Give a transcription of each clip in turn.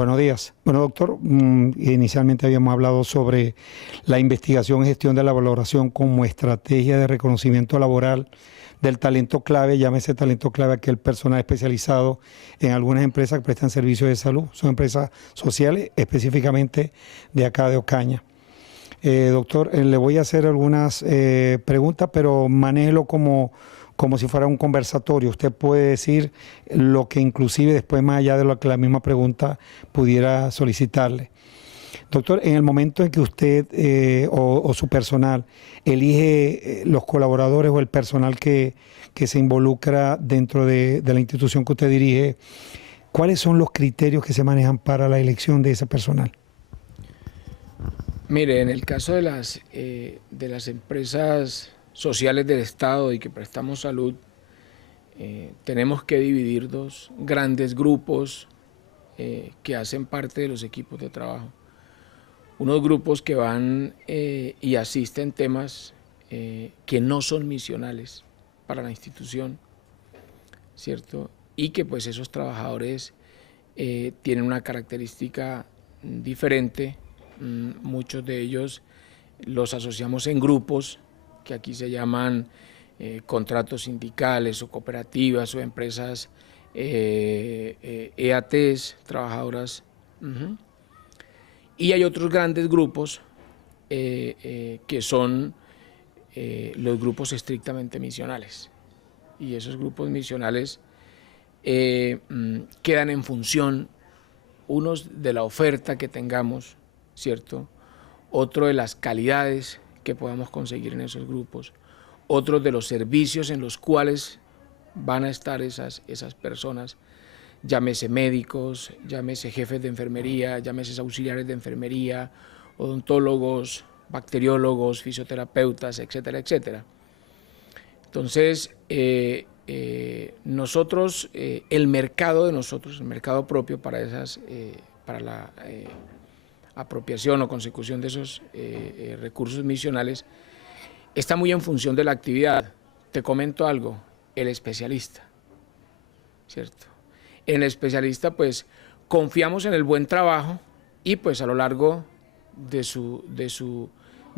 Buenos días. Bueno, doctor, inicialmente habíamos hablado sobre la investigación y gestión de la valoración como estrategia de reconocimiento laboral del talento clave, llámese talento clave aquel personal especializado en algunas empresas que prestan servicios de salud, son empresas sociales, específicamente de acá de Ocaña. Doctor, le voy a hacer algunas preguntas, pero manéjelo como si fuera un conversatorio. Usted puede decir lo que inclusive después, más allá de lo que la misma pregunta pudiera solicitarle. Doctor, en el momento en que usted o su personal elige los colaboradores o el personal que se involucra dentro de la institución que usted dirige, ¿cuáles son los criterios que se manejan para la elección de ese personal? Mire, en el caso de las empresas sociales del Estado y que prestamos salud, tenemos que dividir dos grandes grupos que hacen parte de los equipos de trabajo. Unos grupos que van y asisten temas que no son misionales para la institución, ¿cierto? Y que pues esos trabajadores tienen una característica diferente. Muchos de ellos los asociamos en grupos que aquí se llaman contratos sindicales o cooperativas o empresas EATs, trabajadoras. Y hay otros grandes grupos que son los grupos estrictamente misionales. Y esos grupos misionales quedan en función, unos de la oferta que tengamos, ¿cierto? Otro de las calidades que podamos conseguir en esos grupos, otros de los servicios en los cuales van a estar esas personas, llámese médicos, llámese jefes de enfermería, llámese auxiliares de enfermería, odontólogos, bacteriólogos, fisioterapeutas, etcétera, etcétera. Entonces, nosotros, el mercado de nosotros, el mercado propio para la apropiación o consecución de esos recursos misionales, está muy en función de la actividad. Te comento algo, el especialista, ¿cierto? En el especialista pues confiamos en el buen trabajo y pues a lo largo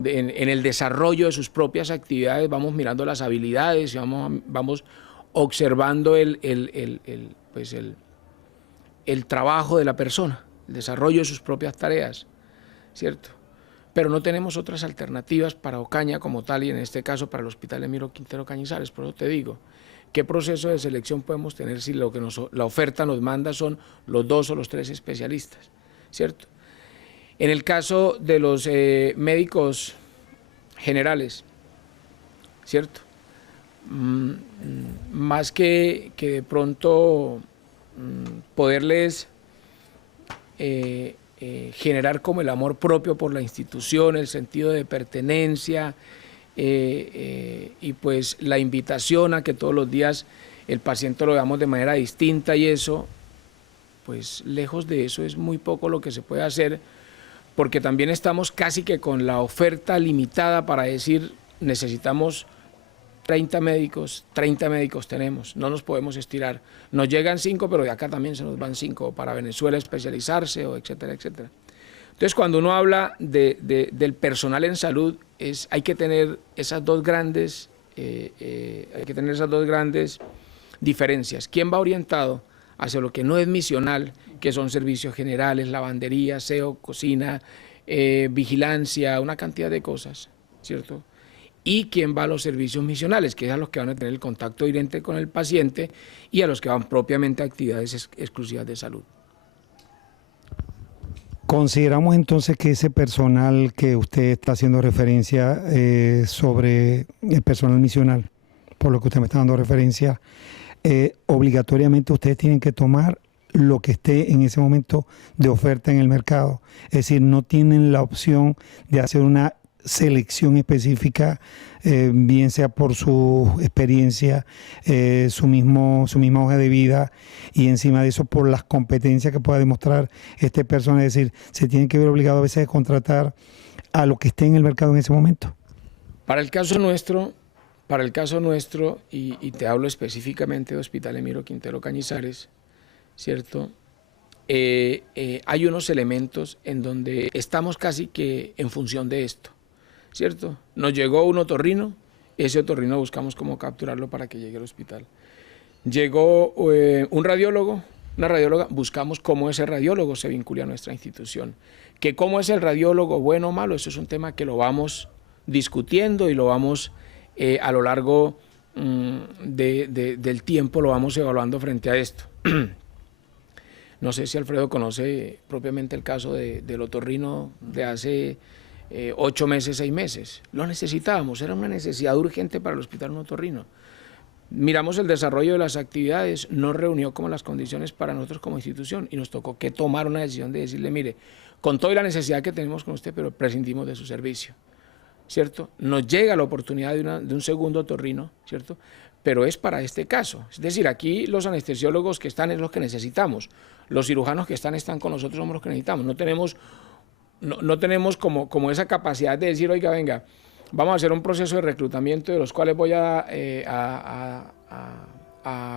en el desarrollo de sus propias actividades vamos mirando las habilidades y vamos observando el trabajo de la persona, el desarrollo de sus propias tareas, ¿cierto? Pero no tenemos otras alternativas para Ocaña como tal y en este caso para el Hospital Emiro Quintero Cañizares. Por eso te digo, ¿qué proceso de selección podemos tener si lo que la oferta nos manda son los 2 o los 3 especialistas, ¿cierto? En el caso de los médicos generales, ¿cierto? Más que de pronto poderles generar como el amor propio por la institución, el sentido de pertenencia y pues la invitación a que todos los días el paciente lo veamos de manera distinta y eso, pues lejos de eso es muy poco lo que se puede hacer, porque también estamos casi que con la oferta limitada para decir necesitamos 30 médicos tenemos, no nos podemos estirar. Nos llegan 5, pero de acá también se nos van 5 para Venezuela especializarse, o etcétera, etcétera. Entonces, cuando uno habla del personal en salud, hay que tener esas dos grandes, diferencias. ¿Quién va orientado hacia lo que no es misional, que son servicios generales, lavandería, aseo, cocina, vigilancia, una cantidad de cosas, ¿cierto? Y quién va a los servicios misionales, que es a los que van a tener el contacto directo con el paciente y a los que van propiamente a actividades exclusivas de salud. Consideramos entonces que ese personal que usted está haciendo referencia sobre el personal misional, por lo que usted me está dando referencia, obligatoriamente ustedes tienen que tomar lo que esté en ese momento de oferta en el mercado. Es decir, no tienen la opción de hacer una selección específica, bien sea por su experiencia, su misma hoja de vida y encima de eso por las competencias que pueda demostrar este personal. Es decir, se tiene que ver obligado a veces a contratar a lo que esté en el mercado en ese momento. Para el caso nuestro, y te hablo específicamente de Hospital Emiro Quintero Cañizares, ¿cierto? hay unos elementos en donde estamos casi que en función de esto, ¿cierto? Nos llegó un otorrino, ese otorrino buscamos cómo capturarlo para que llegue al hospital. Llegó un radiólogo, una radióloga, buscamos cómo ese radiólogo se vincula a nuestra institución. Que cómo es el radiólogo, bueno o malo, eso es un tema que lo vamos discutiendo y lo vamos a lo largo del tiempo, lo vamos evaluando frente a esto. No sé si Alfredo conoce propiamente el caso del otorrino de hace 8 meses, 6 meses. Lo necesitábamos, era una necesidad urgente para el hospital un otorrino. Miramos el desarrollo de las actividades, no reunió como las condiciones para nosotros como institución y nos tocó que tomar una decisión de decirle, mire, con toda la necesidad que tenemos con usted, pero prescindimos de su servicio, ¿cierto? Nos llega la oportunidad de un segundo otorrino, ¿cierto? Pero es para este caso. Es decir, aquí los anestesiólogos que están es los que necesitamos, los cirujanos que están con nosotros, somos los que necesitamos. No tenemos como esa capacidad de decir, oiga, venga, vamos a hacer un proceso de reclutamiento de los cuales voy a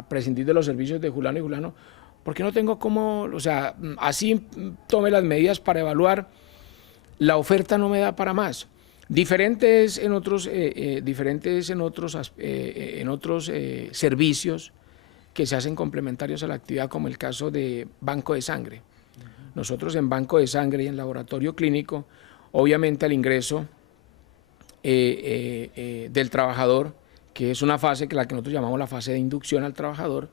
prescindir de los servicios de Julano y Julano, porque no tengo cómo, o sea, así tome las medidas para evaluar, la oferta no me da para más. Diferentes en otros servicios que se hacen complementarios a la actividad, como el caso de banco de sangre. Nosotros en banco de sangre y en laboratorio clínico, obviamente al ingreso del trabajador, que es una fase que la que nosotros llamamos la fase de inducción al trabajador,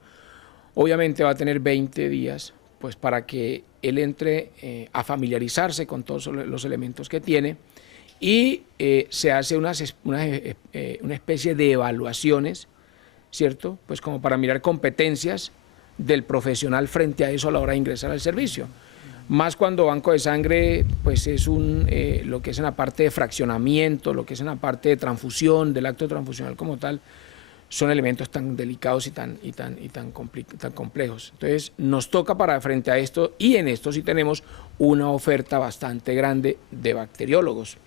obviamente va a tener 20 días pues, para que él entre a familiarizarse con todos los elementos que tiene y se hace una especie de evaluaciones, ¿cierto? Pues como para mirar competencias del profesional frente a eso a la hora de ingresar al servicio. Más cuando banco de sangre pues es lo que es en la parte de fraccionamiento, lo que es en la parte de transfusión, del acto transfusional como tal, son elementos tan delicados y tan complejos. Entonces nos toca para frente a esto, y en esto sí tenemos una oferta bastante grande de bacteriólogos.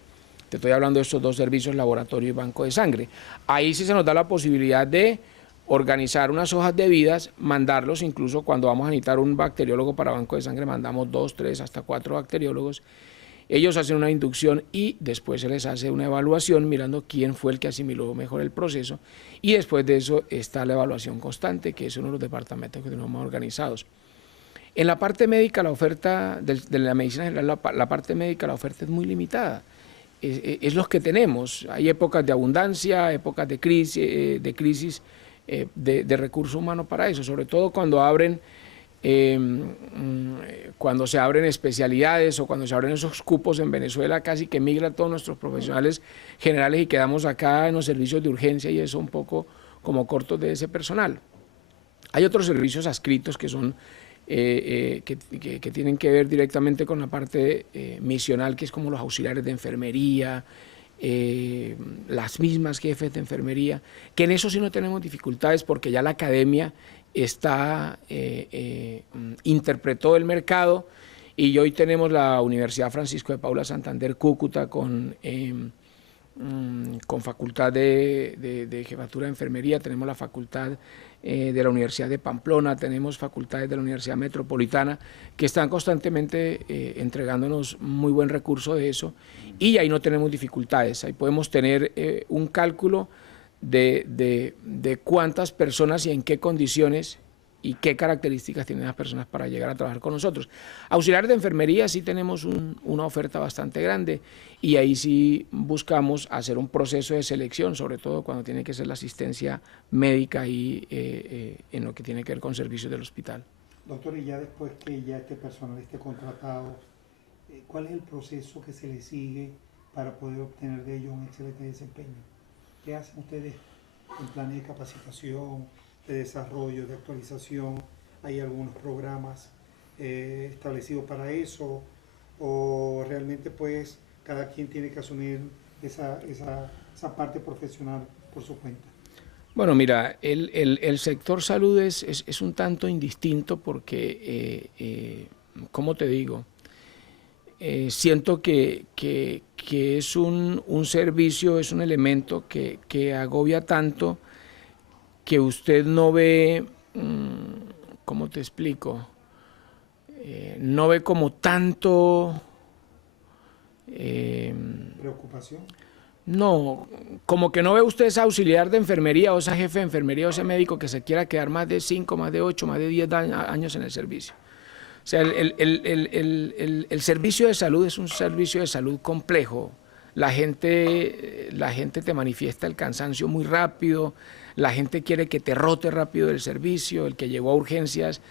Te estoy hablando de estos 2 servicios, laboratorio y banco de sangre. Ahí sí se nos da la posibilidad de organizar unas hojas de vidas, mandarlos, incluso cuando vamos a necesitar un bacteriólogo para banco de sangre, mandamos 2, 3, hasta 4 bacteriólogos. Ellos hacen una inducción y después se les hace una evaluación mirando quién fue el que asimiló mejor el proceso, y después de eso está la evaluación constante, que es uno de los departamentos que tenemos más organizados. En la parte médica, la oferta de la medicina general, la parte médica, la oferta es muy limitada. Es los que tenemos. Hay épocas de abundancia, épocas de crisis de recurso humano para eso, sobre todo cuando se abren especialidades o cuando se abren esos cupos en Venezuela, casi que migran todos nuestros profesionales generales y quedamos acá en los servicios de urgencia, y eso un poco como cortos de ese personal. Hay otros servicios adscritos que son que tienen que ver directamente con la parte misional, que es como los auxiliares de enfermería, las mismas jefes de enfermería, que en eso sí no tenemos dificultades porque ya la academia interpretó el mercado, y hoy tenemos la Universidad Francisco de Paula Santander Cúcuta con facultad de jefatura de enfermería, tenemos la facultad de la Universidad de Pamplona, tenemos facultades de la Universidad Metropolitana que están constantemente entregándonos muy buen recurso de eso, y ahí no tenemos dificultades. Ahí podemos tener un cálculo de cuántas personas y en qué condiciones y qué características tienen las personas para llegar a trabajar con nosotros. Auxiliares de enfermería sí tenemos una oferta bastante grande, y ahí sí buscamos hacer un proceso de selección, sobre todo cuando tiene que ser la asistencia médica y en lo que tiene que ver con servicios del hospital. Doctor, y ya después que ya este personal esté contratado, ¿cuál es el proceso que se le sigue para poder obtener de ellos un excelente desempeño? ¿Qué hacen ustedes en planes de capacitación, de desarrollo, de actualización? ¿Hay algunos programas establecidos para eso? ¿O realmente pues cada quien tiene que asumir esa parte profesional por su cuenta? Bueno, mira, el sector salud es un tanto indistinto porque, ¿cómo te digo? Siento que es un servicio, es un elemento que agobia tanto que usted no ve, ¿cómo te explico? no ve como tanto... ¿Preocupación? No, como que no ve usted esa auxiliar de enfermería o esa jefe de enfermería o ese médico que se quiera quedar más de 5, más de 8, más de 10 años en el servicio. O sea, el servicio de salud es un servicio de salud complejo. La gente te manifiesta el cansancio muy rápido, la gente quiere que te rote rápido el servicio, el que llegó a urgencias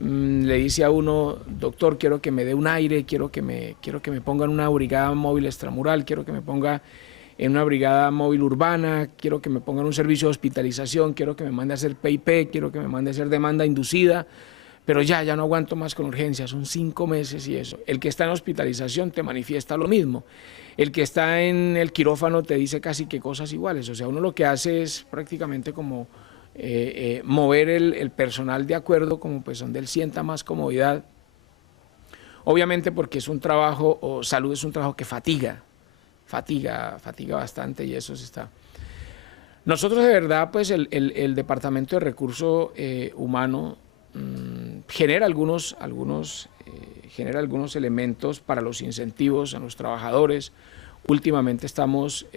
le dice a uno, doctor, quiero que me dé un aire, quiero que me ponga en una brigada móvil extramural, quiero que me ponga en una brigada móvil urbana, quiero que me ponga en un servicio de hospitalización, quiero que me mande a hacer PIP, quiero que me mande a hacer demanda inducida, pero ya no aguanto más con urgencias, son 5 meses y eso. El que está en hospitalización te manifiesta lo mismo, el que está en el quirófano te dice casi que cosas iguales, o sea, uno lo que hace es prácticamente como mover el personal de acuerdo, como pues donde él sienta más comodidad, obviamente porque es un trabajo, o salud es un trabajo que fatiga bastante y eso se está. Nosotros de verdad, pues el Departamento de Recurso Humano genera algunos elementos para los incentivos a los trabajadores. Últimamente estamos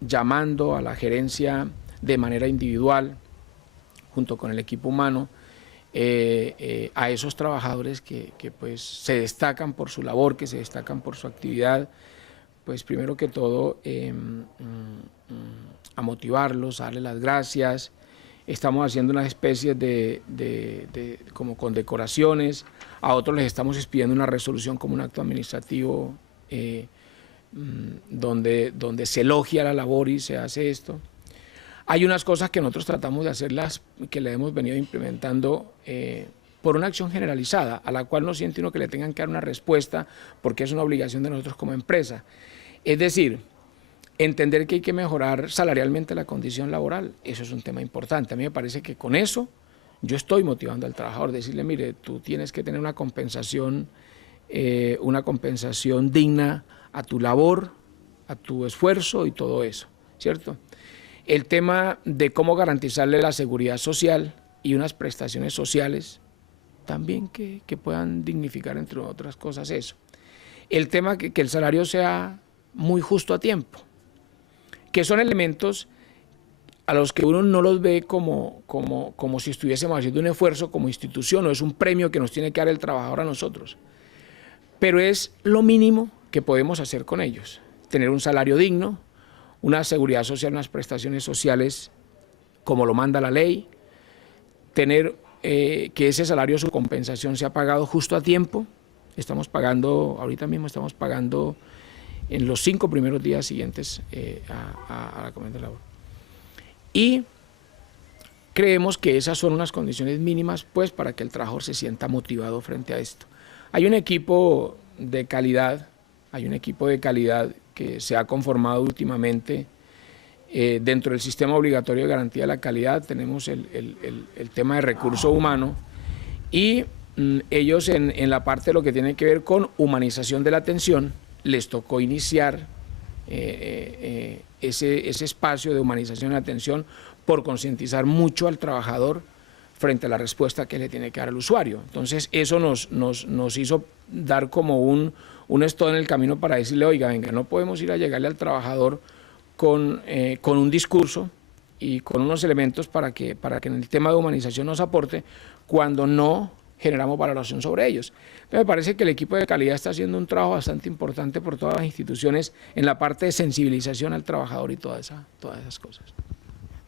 llamando a la gerencia de manera individual, junto con el equipo humano, a esos trabajadores que pues se destacan por su labor, que se destacan por su actividad, pues primero que todo a motivarlos, a darles las gracias. Estamos haciendo unas especies como condecoraciones, a otros les estamos expidiendo una resolución como un acto administrativo donde se elogia la labor y se hace esto. Hay unas cosas que nosotros tratamos de hacerlas, que le hemos venido implementando por una acción generalizada, a la cual no siente uno que le tengan que dar una respuesta, porque es una obligación de nosotros como empresa. Es decir, entender que hay que mejorar salarialmente la condición laboral, eso es un tema importante. A mí me parece que con eso yo estoy motivando al trabajador, decirle, mire, tú tienes que tener una compensación digna a tu labor, a tu esfuerzo y todo eso, ¿cierto? El tema de cómo garantizarle la seguridad social y unas prestaciones sociales también que puedan dignificar, entre otras cosas, eso. El tema que el salario sea muy justo a tiempo, que son elementos a los que uno no los ve como si estuviésemos haciendo un esfuerzo como institución o es un premio que nos tiene que dar el trabajador a nosotros, pero es lo mínimo que podemos hacer con ellos, tener un salario digno, una seguridad social, unas prestaciones sociales como lo manda la ley, tener que ese salario, su compensación sea pagado justo a tiempo. Estamos pagando, ahorita mismo estamos pagando en los 5 primeros días siguientes a la comisión de labor. Y creemos que esas son unas condiciones mínimas pues para que el trabajador se sienta motivado frente a esto. Hay un equipo de calidad, que se ha conformado últimamente dentro del sistema obligatorio de garantía de la calidad. Tenemos el tema de recurso humano y ellos en la parte de lo que tiene que ver con humanización de la atención, les tocó iniciar ese espacio de humanización de la atención por concientizar mucho al trabajador frente a la respuesta que le tiene que dar al usuario. Entonces eso nos hizo dar como un stop en el camino para decirle, oiga, venga, no podemos ir a llegarle al trabajador con un discurso y con unos elementos para que en el tema de humanización nos aporte cuando no generamos valoración sobre ellos. Entonces me parece que el equipo de calidad está haciendo un trabajo bastante importante por todas las instituciones en la parte de sensibilización al trabajador y todas esas cosas.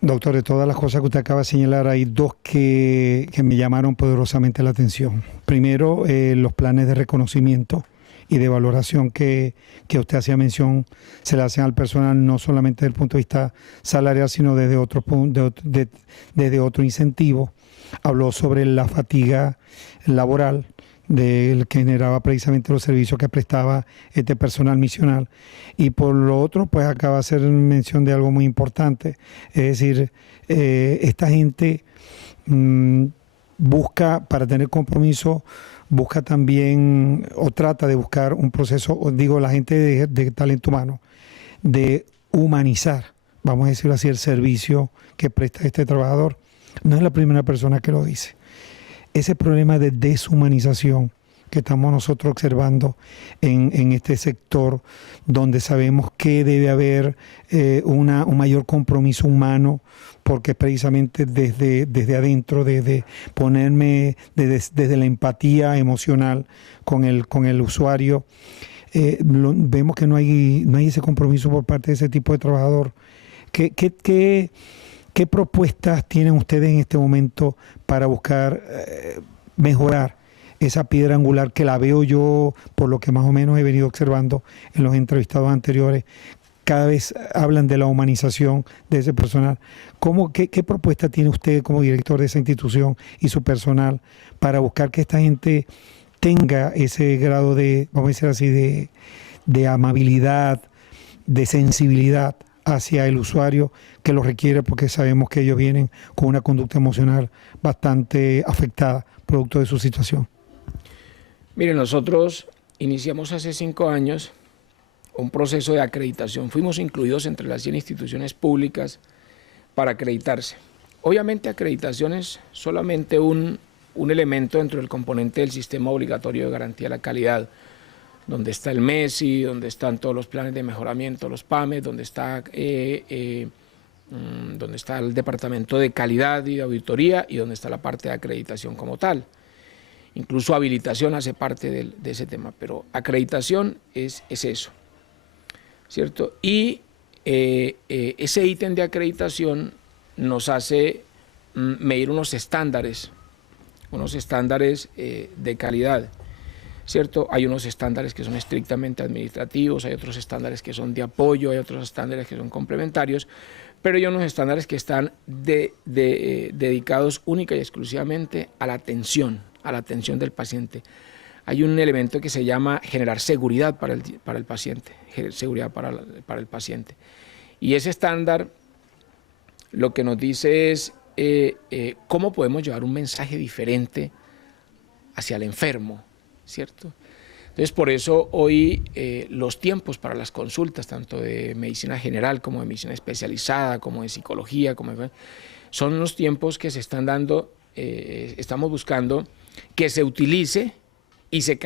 Doctor, de todas las cosas que usted acaba de señalar, hay dos que me llamaron poderosamente la atención. Primero, los planes de reconocimiento y de valoración que usted hacía mención, se le hacen al personal no solamente desde el punto de vista salarial, sino desde otro incentivo. Habló sobre la fatiga laboral del que generaba precisamente los servicios que prestaba este personal misional. Y por lo otro, pues acaba de hacer mención de algo muy importante, es decir, esta gente busca, para tener compromiso, busca también o trata de buscar un proceso, digo, la gente de talento humano, de humanizar, vamos a decirlo así, el servicio que presta este trabajador. No es la primera persona que lo dice. ese problema de deshumanización que estamos nosotros observando en este sector, donde sabemos que debe haber un mayor compromiso humano, porque precisamente desde adentro, desde ponerme, desde la empatía emocional con el usuario, vemos que no hay ese compromiso por parte de ese tipo de trabajador. ¿Qué propuestas tienen ustedes en este momento para buscar mejorar esa piedra angular que la veo yo, por lo que más o menos he venido observando en los entrevistados anteriores? Cada vez hablan de la humanización de ese personal. ¿Qué propuesta tiene usted como director de esa institución y su personal para buscar que esta gente tenga ese grado de, vamos a decir así, de amabilidad, de sensibilidad hacia el usuario que lo requiere, porque sabemos que ellos vienen con una conducta emocional bastante afectada producto de su situación? Miren, nosotros iniciamos hace 5 años un proceso de acreditación. Fuimos incluidos entre las 100 instituciones públicas para acreditarse. Obviamente acreditación es solamente un elemento dentro del componente del sistema obligatorio de garantía de la calidad, donde está el MESI, donde están todos los planes de mejoramiento, los PAMES, donde está el Departamento de Calidad y de Auditoría y donde está la parte de acreditación como tal. Incluso habilitación hace parte de ese tema, pero acreditación es eso, ¿cierto? Y ese ítem de acreditación nos hace medir unos estándares de calidad, ¿cierto? Hay unos estándares que son estrictamente administrativos, hay otros estándares que son de apoyo, hay otros estándares que son complementarios, pero hay unos estándares que están dedicados única y exclusivamente a la atención del paciente. Hay un elemento que se llama generar seguridad para el paciente, seguridad para el paciente. Y ese estándar lo que nos dice es cómo podemos llevar un mensaje diferente hacia el enfermo, ¿cierto? Entonces, por eso hoy los tiempos para las consultas, tanto de medicina general como de medicina especializada, como de psicología, son los tiempos que se están dando, estamos buscando que se utilice y se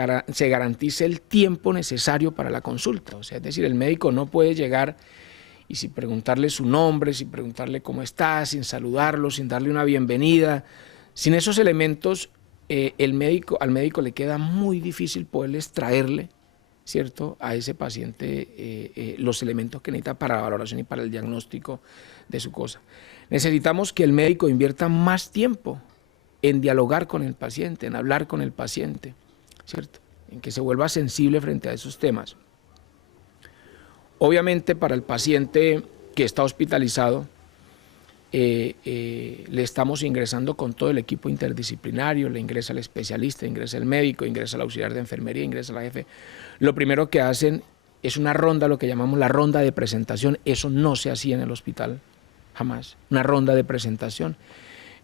garantice el tiempo necesario para la consulta. O sea, es decir, el médico no puede llegar y sin preguntarle su nombre, sin preguntarle cómo está, sin saludarlo, sin darle una bienvenida. Sin esos elementos, al médico le queda muy difícil poderles traerle, ¿cierto?, a ese paciente los elementos que necesita para la valoración y para el diagnóstico de su cosa. Necesitamos que el médico invierta más tiempo en dialogar con el paciente, en hablar con el paciente, ¿cierto?, en que se vuelva sensible frente a esos temas. Obviamente, para el paciente que está hospitalizado, le estamos ingresando con todo el equipo interdisciplinario, le ingresa el especialista, ingresa el médico, ingresa el auxiliar de enfermería, ingresa la jefe. Lo primero que hacen es una ronda, lo que llamamos la ronda de presentación. Eso no se hacía en el hospital, jamás. Una ronda de presentación,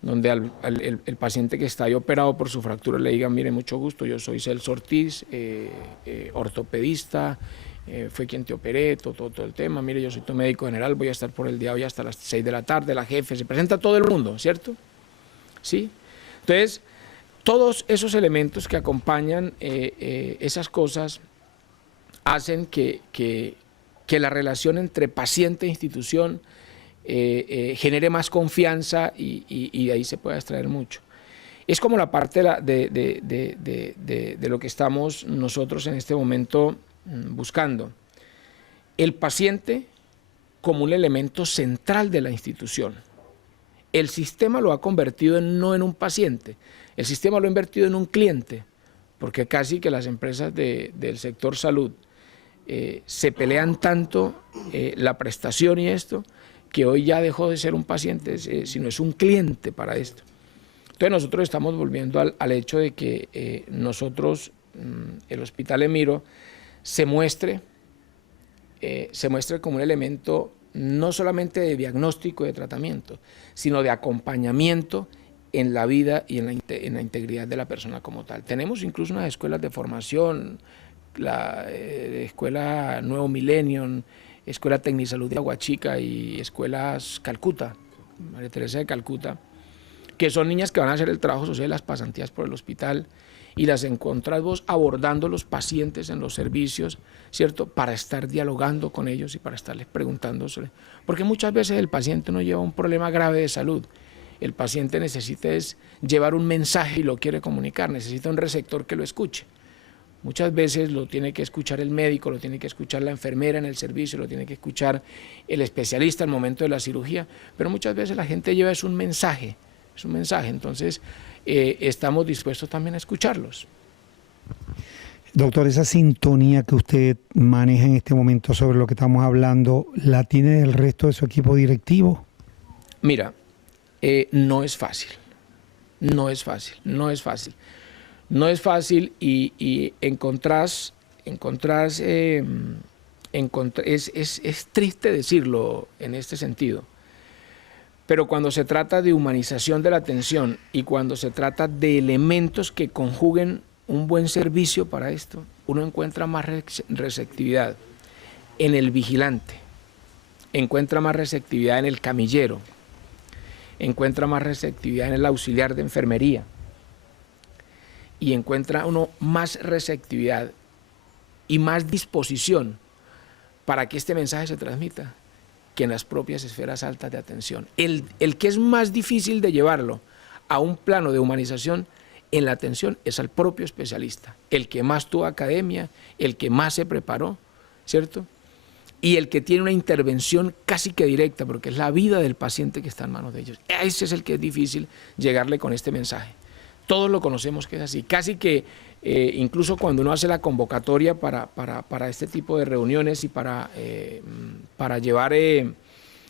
donde el paciente que está ahí operado por su fractura le diga: mire, mucho gusto, yo soy Celso Ortiz, ortopedista, fue quien te operé, todo el tema, mire, yo soy tu médico general, voy a estar por el día hoy hasta las 6 de la tarde, la jefe, se presenta todo el mundo, ¿cierto? ¿Sí? Entonces, todos esos elementos que acompañan esas cosas hacen que la relación entre paciente e institución genere más confianza y de ahí se pueda extraer mucho. Es como la parte de lo que estamos nosotros en este momento buscando. El paciente como un elemento central de la institución. El sistema lo ha convertido no en un paciente, el sistema lo ha invertido en un cliente, porque casi que las empresas del sector salud se pelean tanto la prestación y esto, que hoy ya dejó de ser un paciente, sino es un cliente para esto. Entonces nosotros estamos volviendo al hecho de que nosotros, el Hospital Emiro, se muestre como un elemento no solamente de diagnóstico y de tratamiento, sino de acompañamiento en la vida y en la integridad de la persona como tal. Tenemos incluso unas escuelas de formación, la Escuela Nuevo Milenio, Escuela Tecnisalud de Aguachica y Escuelas Calcuta, María Teresa de Calcuta, que son niñas que van a hacer el trabajo social de las pasantías por el hospital, y las encontrás vos abordando los pacientes en los servicios, ¿cierto? Para estar dialogando con ellos y para estarles preguntando sobre... Porque muchas veces el paciente no lleva un problema grave de salud. El paciente necesita es llevar un mensaje y lo quiere comunicar, necesita un receptor que lo escuche. Muchas veces lo tiene que escuchar el médico, lo tiene que escuchar la enfermera en el servicio, lo tiene que escuchar el especialista al momento de la cirugía, pero muchas veces la gente lleva es un mensaje, entonces estamos dispuestos también a escucharlos. Doctor, esa sintonía que usted maneja en este momento sobre lo que estamos hablando, ¿la tiene el resto de su equipo directivo? Mira, no es fácil, y encontrás es triste decirlo en este sentido, pero cuando se trata de humanización de la atención y cuando se trata de elementos que conjuguen un buen servicio para esto, uno encuentra más receptividad en el vigilante, encuentra más receptividad en el camillero, encuentra más receptividad en el auxiliar de enfermería y encuentra uno más receptividad y más disposición para que este mensaje se transmita que en las propias esferas altas de atención. El que es más difícil de llevarlo a un plano de humanización en la atención es al propio especialista, el que más tuvo academia, el que más se preparó, ¿cierto? Y el que tiene una intervención casi que directa, porque es la vida del paciente que está en manos de ellos. Ese es el que es difícil llegarle con este mensaje. Todos lo conocemos que es así, casi que incluso cuando uno hace la convocatoria para este tipo de reuniones y para llevar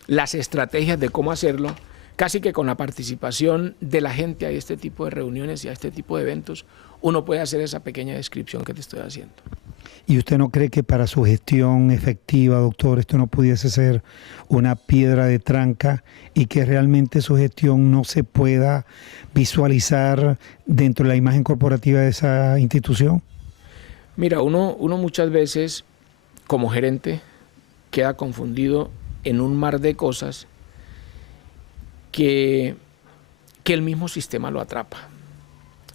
las estrategias de cómo hacerlo, casi que con la participación de la gente a este tipo de reuniones y a este tipo de eventos, uno puede hacer esa pequeña descripción que te estoy haciendo. ¿Y usted no cree que para su gestión efectiva, doctor, esto no pudiese ser una piedra de tranca y que realmente su gestión no se pueda visualizar dentro de la imagen corporativa de esa institución? Mira, uno muchas veces como gerente queda confundido en un mar de cosas que el mismo sistema lo atrapa.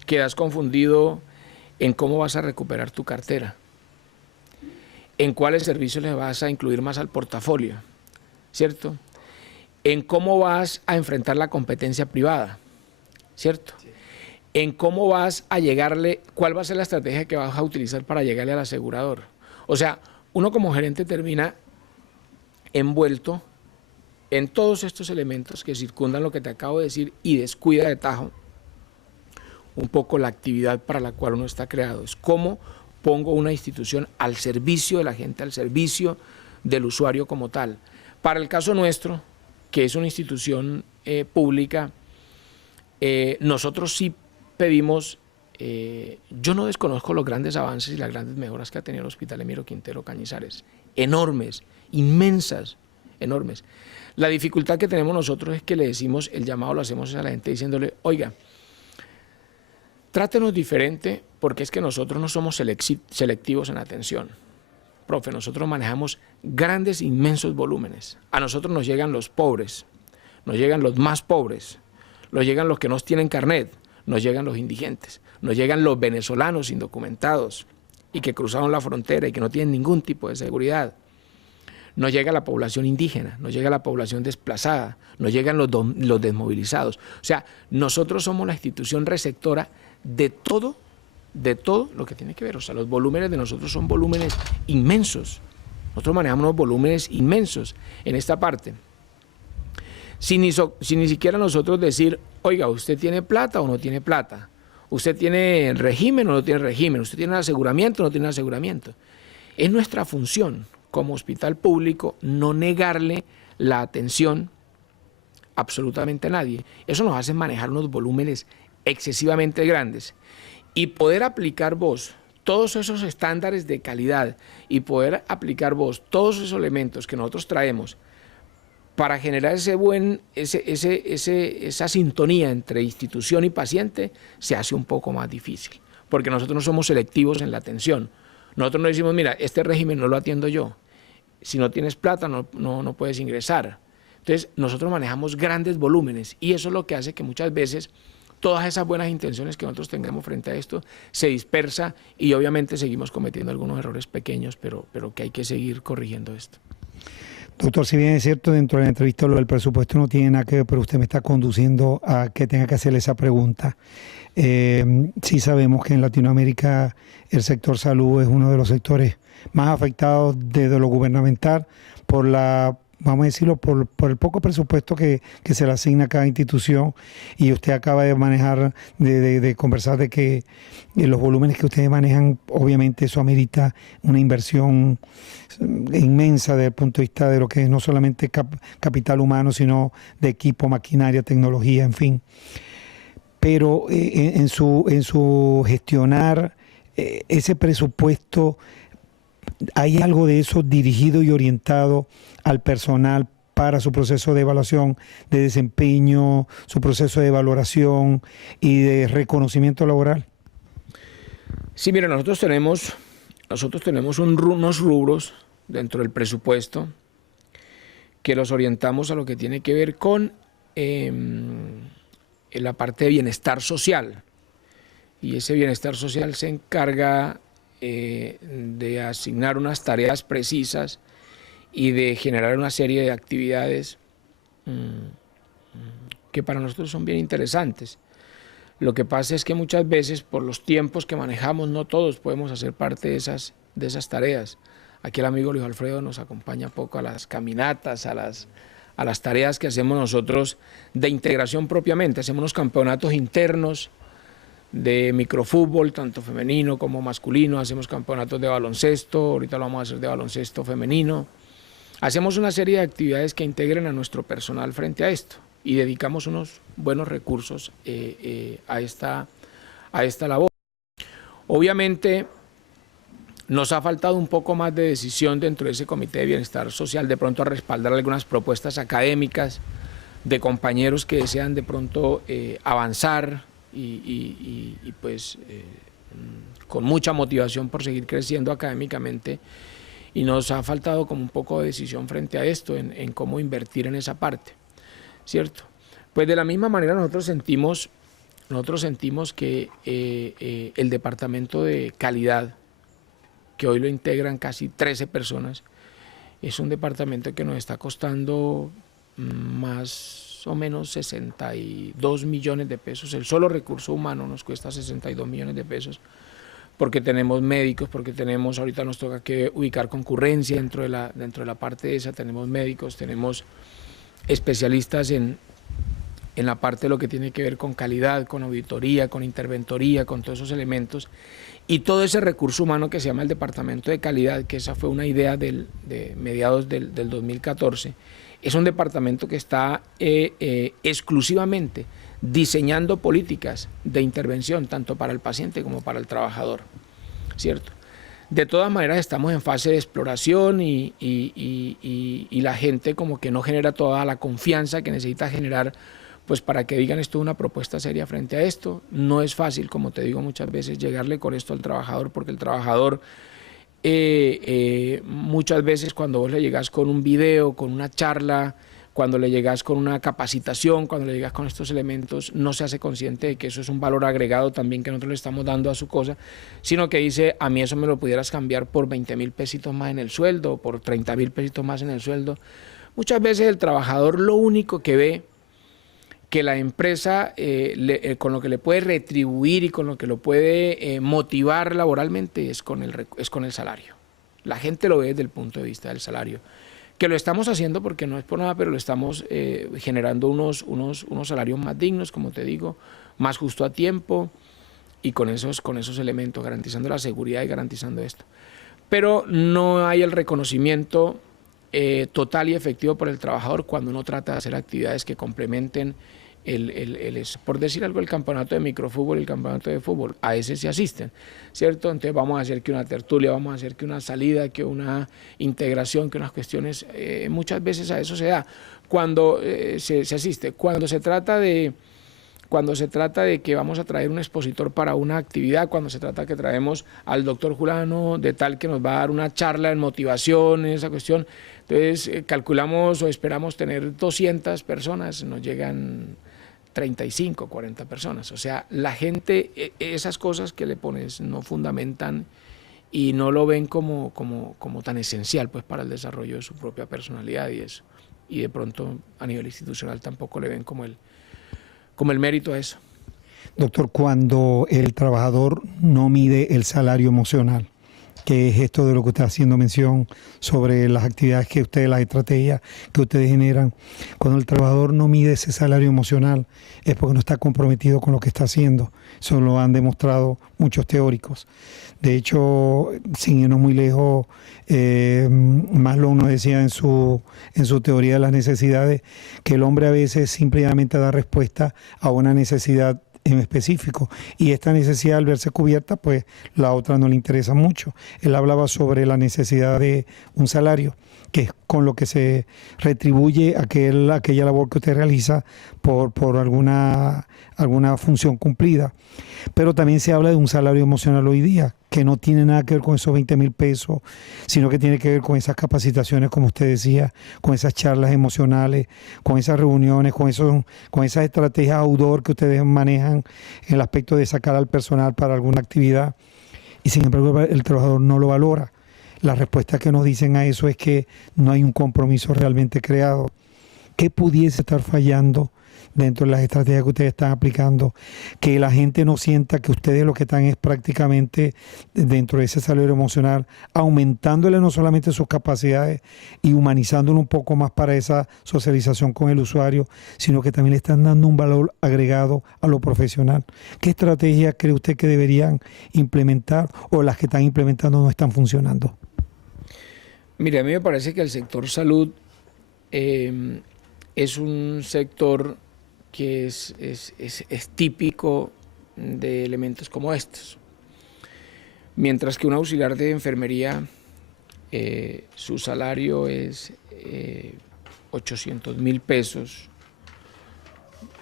Quedas confundido en cómo vas a recuperar tu cartera, en cuáles servicios le vas a incluir más al portafolio, ¿cierto? En cómo vas a enfrentar la competencia privada, ¿cierto? Sí. En cómo vas a llegarle, cuál va a ser la estrategia que vas a utilizar para llegarle al asegurador. O sea, uno como gerente termina envuelto en todos estos elementos que circundan lo que te acabo de decir y descuida de tajo un poco la actividad para la cual uno está creado. Es cómo pongo una institución al servicio de la gente, al servicio del usuario como tal. Para el caso nuestro, que es una institución pública, nosotros sí pedimos, yo no desconozco los grandes avances y las grandes mejoras que ha tenido el Hospital Emiro Quintero Cañizares, enormes, inmensas, enormes. La dificultad que tenemos nosotros es que le decimos, el llamado lo hacemos a la gente diciéndole, oiga, trátenos diferente porque es que nosotros no somos selectivos en atención. Profe, nosotros manejamos grandes, inmensos volúmenes. A nosotros nos llegan los pobres, nos llegan los más pobres, nos llegan los que no tienen carnet, nos llegan los indigentes, nos llegan los venezolanos indocumentados y que cruzaron la frontera y que no tienen ningún tipo de seguridad. Nos llega la población indígena, nos llega la población desplazada, nos llegan los desmovilizados. O sea, nosotros somos la institución receptora de todo lo que tiene que ver. O sea, los volúmenes de nosotros son volúmenes inmensos. Nosotros manejamos unos volúmenes inmensos en esta parte. Sin ni siquiera nosotros decir, oiga, ¿usted tiene plata o no tiene plata? ¿Usted tiene régimen o no tiene régimen? ¿Usted tiene aseguramiento o no tiene aseguramiento? Es nuestra función como hospital público no negarle la atención absolutamente a nadie. Eso nos hace manejar unos volúmenes excesivamente grandes y poder aplicar vos todos esos estándares de calidad y poder aplicar vos todos esos elementos que nosotros traemos para generar esa sintonía entre institución y paciente se hace un poco más difícil, porque nosotros no somos selectivos en la atención. Nosotros no decimos, mira, este régimen no lo atiendo yo, si no tienes plata no puedes ingresar, Entonces, nosotros manejamos grandes volúmenes y eso es lo que hace que muchas veces todas esas buenas intenciones que nosotros tengamos frente a esto se dispersa y obviamente seguimos cometiendo algunos errores pequeños, pero que hay que seguir corrigiendo esto. Doctor, si bien es cierto, dentro de la entrevista lo del presupuesto no tiene nada que ver, pero usted me está conduciendo a que tenga que hacerle esa pregunta. Sí sabemos que en Latinoamérica el sector salud es uno de los sectores más afectados desde lo gubernamental por la, vamos a decirlo, por el poco presupuesto que se le asigna a cada institución, y usted acaba de manejar, de conversar de que los volúmenes que ustedes manejan, obviamente eso amerita una inversión inmensa desde el punto de vista de lo que es no solamente capital humano, sino de equipo, maquinaria, tecnología, en fin. Pero en su gestionar ese presupuesto, ¿hay algo de eso dirigido y orientado al personal para su proceso de evaluación de desempeño, su proceso de valoración y de reconocimiento laboral? Sí, mira, nosotros tenemos unos rubros dentro del presupuesto que los orientamos a lo que tiene que ver con la parte de bienestar social. Y ese bienestar social se encarga de asignar unas tareas precisas y de generar una serie de actividades que para nosotros son bien interesantes. Lo que pasa es que muchas veces por los tiempos que manejamos no todos podemos hacer parte de esas tareas. Aquí el amigo Luis Alfredo nos acompaña poco a las caminatas, a las tareas que hacemos nosotros de integración propiamente. Hacemos unos campeonatos internos de microfútbol, tanto femenino como masculino, hacemos campeonatos de baloncesto, ahorita lo vamos a hacer de baloncesto femenino. Hacemos una serie de actividades que integren a nuestro personal frente a esto y dedicamos unos buenos recursos a esta labor. Obviamente nos ha faltado un poco más de decisión dentro de ese Comité de Bienestar Social, de pronto a respaldar algunas propuestas académicas de compañeros que desean de pronto avanzar y pues con mucha motivación por seguir creciendo académicamente, y nos ha faltado como un poco de decisión frente a esto, en cómo invertir en esa parte, ¿cierto? Pues de la misma manera nosotros sentimos que el departamento de calidad, que hoy lo integran casi 13 personas, es un departamento que nos está costando más o menos 62 millones de pesos. El solo recurso humano nos cuesta 62 millones de pesos, porque tenemos médicos, porque tenemos, ahorita nos toca que ubicar concurrencia dentro de la parte esa, tenemos médicos, tenemos especialistas en la parte de lo que tiene que ver con calidad, con auditoría, con interventoría, con todos esos elementos, y todo ese recurso humano que se llama el Departamento de Calidad, que esa fue una idea de mediados del 2014, es un departamento que está exclusivamente diseñando políticas de intervención, tanto para el paciente como para el trabajador, ¿cierto? De todas maneras estamos en fase de exploración y la gente como que no genera toda la confianza que necesita generar, pues para que digan esto es una propuesta seria frente a esto. No es fácil, como te digo muchas veces, llegarle con esto al trabajador, porque el trabajador muchas veces cuando vos le llegas con un video, con una charla, cuando le llegas con una capacitación, cuando le llegas con estos elementos, no se hace consciente de que eso es un valor agregado también que nosotros le estamos dando a su cosa, sino que dice, a mí eso me lo pudieras cambiar por 20.000 pesitos más en el sueldo, por 30.000 pesitos más en el sueldo. Muchas veces el trabajador lo único que ve que la empresa con lo que le puede retribuir y con lo que lo puede motivar laboralmente es con el salario. La gente lo ve desde el punto de vista del salario, que lo estamos haciendo porque no es por nada, pero lo estamos generando unos salarios más dignos, como te digo, más justo a tiempo y con esos elementos, garantizando la seguridad y garantizando esto. Pero no hay el reconocimiento total y efectivo por el trabajador cuando uno trata de hacer actividades que complementen por decir algo, el campeonato de microfútbol y el campeonato de fútbol. A ese se asisten, ¿cierto? Entonces vamos a hacer que una tertulia, vamos a hacer que una salida, que una integración, que unas cuestiones, muchas veces a eso se da cuando se asiste. Cuando se trata de cuando se trata de que vamos a traer un expositor para una actividad, cuando se trata que traemos al doctor Julano de tal que nos va a dar una charla en motivación, en esa cuestión. Entonces calculamos o esperamos tener 200 personas, nos llegan 35, 40 personas. O sea, la gente, esas cosas que le pones no fundamentan y no lo ven como tan esencial pues para el desarrollo de su propia personalidad y eso. Y de pronto a nivel institucional tampoco le ven como el mérito a eso. Doctor, cuando el trabajador no mide el salario emocional, que es esto de lo que usted está haciendo mención sobre las actividades que ustedes, las estrategias que ustedes generan, cuando el trabajador no mide ese salario emocional es porque no está comprometido con lo que está haciendo. Eso lo han demostrado muchos teóricos. De hecho, sin irnos muy lejos, Maslow nos decía en su teoría de las necesidades que el hombre a veces simplemente da respuesta a una necesidad en específico, y esta necesidad al verse cubierta, pues la otra no le interesa mucho. Él hablaba sobre la necesidad de un salario, que es con lo que se retribuye aquella labor que usted realiza por alguna función cumplida. Pero también se habla de un salario emocional hoy día, que no tiene nada que ver con esos 20.000 pesos, sino que tiene que ver con esas capacitaciones, como usted decía, con esas charlas emocionales, con esas reuniones, con esas estrategias outdoor que ustedes manejan en el aspecto de sacar al personal para alguna actividad. Y sin embargo el trabajador no lo valora. La respuesta que nos dicen a eso es que no hay un compromiso realmente creado. ¿Qué pudiese estar fallando dentro de las estrategias que ustedes están aplicando? Que la gente no sienta que ustedes lo que están es prácticamente dentro de ese salario emocional, aumentándole no solamente sus capacidades y humanizándolo un poco más para esa socialización con el usuario, sino que también le están dando un valor agregado a lo profesional. ¿Qué estrategias cree usted que deberían implementar o las que están implementando no están funcionando? Mire, a mí me parece que el sector salud es un sector que es típico de elementos como estos. Mientras que un auxiliar de enfermería, su salario es 800.000 pesos.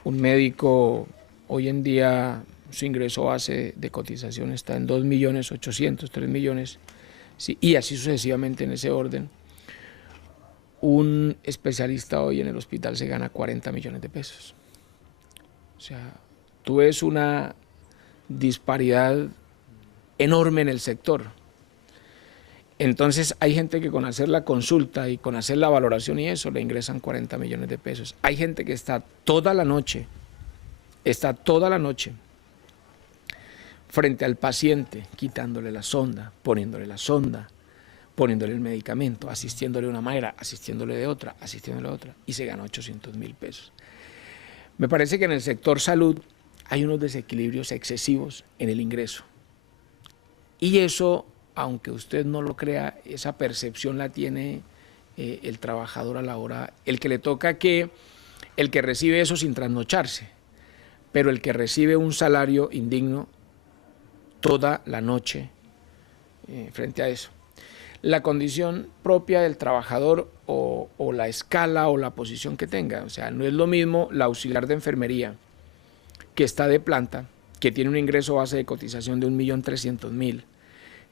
Un médico hoy en día su ingreso base de cotización está en 2.800.000, 3 millones, sí, y así sucesivamente en ese orden. Un especialista hoy en el hospital se gana 40 millones de pesos. O sea, tú ves una disparidad enorme en el sector. Entonces hay gente que con hacer la consulta y con hacer la valoración y eso le ingresan 40 millones de pesos. Hay gente que está toda la noche frente al paciente, quitándole la sonda, poniéndole el medicamento, asistiéndole de una manera, asistiéndole de otra, y se gana 800.000 pesos. Me parece que en el sector salud hay unos desequilibrios excesivos en el ingreso. Y eso, aunque usted no lo crea, esa percepción la tiene el trabajador a la hora, el que le toca el que recibe eso sin trasnocharse, pero el que recibe un salario indigno toda la noche frente a eso. La condición propia del trabajador o la escala o la posición que tenga. O sea, no es lo mismo la auxiliar de enfermería que está de planta, que tiene un ingreso base de cotización de 1.300.000,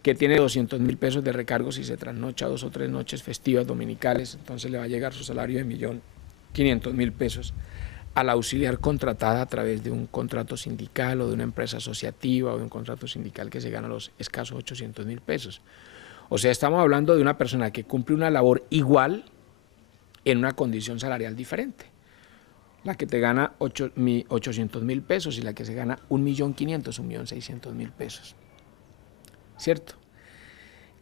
que tiene 200.000 pesos de recargos si se trasnocha 2 o 3 noches festivas dominicales, entonces le va a llegar su salario de 1.500.000 pesos, a la auxiliar contratada a través de un contrato sindical o de una empresa asociativa o de un contrato sindical que se gana los escasos 800.000 pesos. O sea, estamos hablando de una persona que cumple una labor igual en una condición salarial diferente. La que te gana 800.000 pesos y la que se gana 1.500.000, 1.600.000 pesos. ¿Cierto?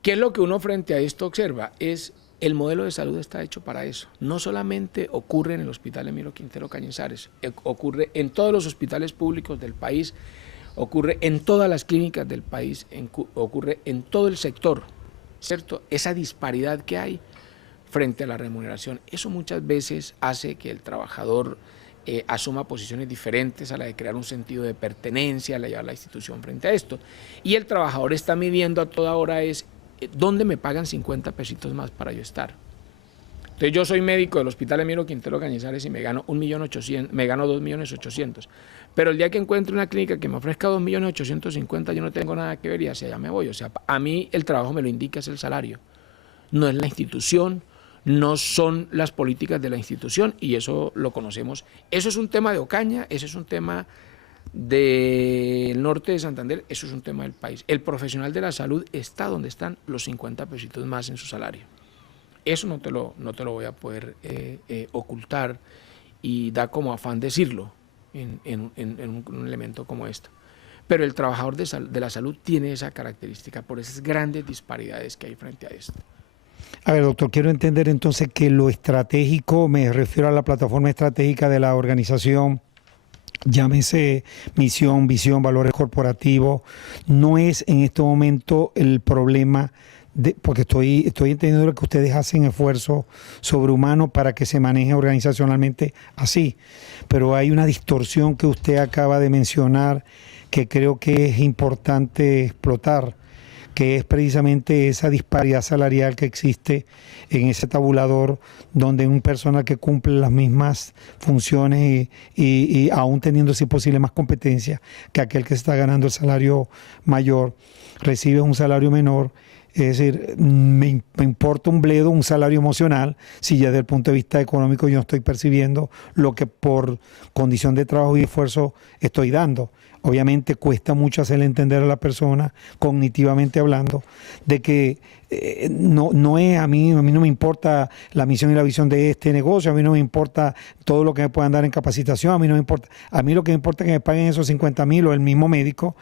¿Qué es lo que uno frente a esto observa? El modelo de salud está hecho para eso. No solamente ocurre en el Hospital Emilio Quintero Cañizares, ocurre en todos los hospitales públicos del país, ocurre en todas las clínicas del país, ocurre en todo el sector, ¿cierto? Esa disparidad que hay frente a la remuneración, eso muchas veces hace que el trabajador asuma posiciones diferentes a la de crear un sentido de pertenencia, a la de llevar la institución frente a esto. Y el trabajador está midiendo a toda hora ¿dónde me pagan 50 pesitos más para yo estar? Entonces yo soy médico del Hospital Emiro Quintero Cañizares y me gano 1.800.000, me gano 2.800.000. Pero el día que encuentre una clínica que me ofrezca 2.850.000, yo no tengo nada que ver y hacia allá me voy. O sea, a mí el trabajo me lo indica, es el salario. No es la institución, no son las políticas de la institución, y eso lo conocemos. Eso es un tema de Ocaña, eso es un tema del norte de Santander, eso es un tema del país. El profesional de la salud está donde están los 50 pesitos más en su salario. Eso no te lo voy a poder ocultar, y da como afán decirlo en un elemento como esto. Pero el trabajador de la salud tiene esa característica por esas grandes disparidades que hay frente a esto. A ver, doctor, quiero entender entonces que lo estratégico, me refiero a la plataforma estratégica de la organización, llámese misión, visión, valores corporativos, no es en este momento el problema, porque estoy entendiendo que ustedes hacen esfuerzos sobrehumanos para que se maneje organizacionalmente así, pero hay una distorsión que usted acaba de mencionar que creo que es importante explotar, que es precisamente esa disparidad salarial que existe en ese tabulador, donde un personal que cumple las mismas funciones y aún teniendo, si posible, más competencia que aquel que se está ganando el salario mayor, recibe un salario menor. Es decir, me importa un bledo un salario emocional si ya desde el punto de vista económico yo no estoy percibiendo lo que por condición de trabajo y esfuerzo estoy dando. Obviamente cuesta mucho hacerle entender a la persona, cognitivamente hablando, de que no es a mí no me importa la misión y la visión de este negocio, a mí no me importa todo lo que me puedan dar en capacitación, a mí no me importa, a mí lo que me importa es que me paguen esos 50.000 o el mismo médico.